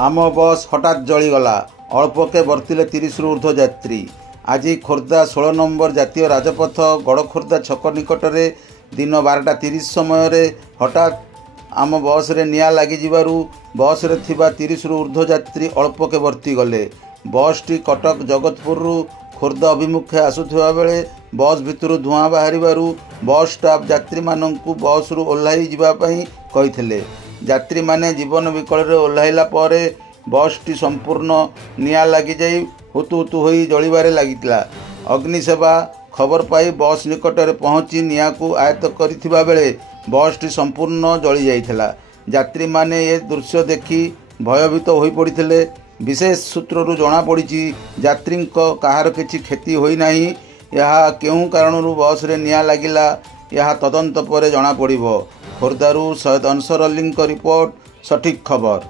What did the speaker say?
आम बस हठात जलीगला अल्पके बर्तिले 30 रु ऊर्ध्व यात्री। आज खोर्धा 16 नंबर जातीय राजपथ गड़खोर्धा छक निकट में दिन 12:30 समय हठात आम बस रे निया लगी बस रे थिबा 30 रु ऊर्ध्व यात्री अल्पके बर्ती गले। बस टी कटक जगतपुर खोर्धा अभिमुखे आसुवा बेले बस भितर धुआं बाहर बस स्टाफ यात्री मानू बस रु ओह्लाई जावाई कही। यात्री माने जीवन विकल रे ओह्लाइला परे बस टी संपूर्ण निया लगी जाई हुतु हुतु होई जलिबारे लागितला। अग्निसेवा खबर पाई बस निकट में पहुंची निया को आयत्त करिथिबा बेले बस टी संपूर्ण जली जाइथिला। यात्री माने ये दृश्य देखि भयभीत होई पड़िथिले। विशेष सूत्रରୁ जणा पड़ी यात्री कहार किछि क्षति होई नाही। यह केउं कारणरू बस रे निया लागिला यह तदंत पर जणा पड़िबो। खोर्धारू सैयद अनसर अलीଙ୍କ रिपोर्ट, सठिक खबर।